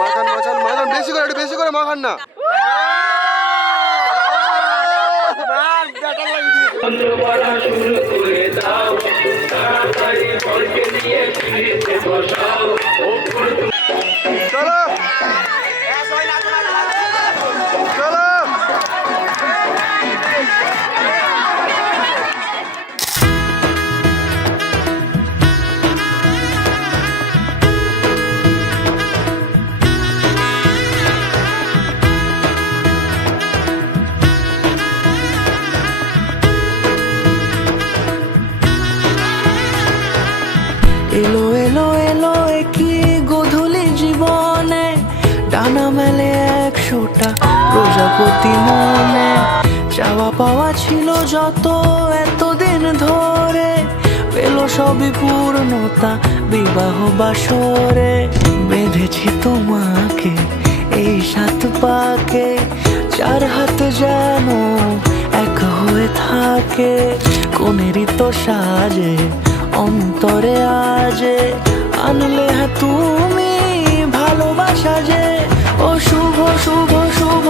মাখান মাখান মাখান বেশি করে একটু বেশি করে মাখান না। চলো চলো এলো এলো এলো কি গোধূলি জীবনে, ডানা মেলে 100টা প্রজাপতি মনে। চাওয়া পাওয়া ছিল যত এতদিন ধরে, পেল সবই পূর্ণতা বিবাহ বাসরে। বেঁধেছি তোমাকে এই 7 পাকে, 4 হাত যেন এক হয়ে থাকে। কোনেরই তো সাজে অন্তরে আজে, আনলে হ্যাঁ তুমি ভালোবাসা যে। ও শুভ শুভ শুভ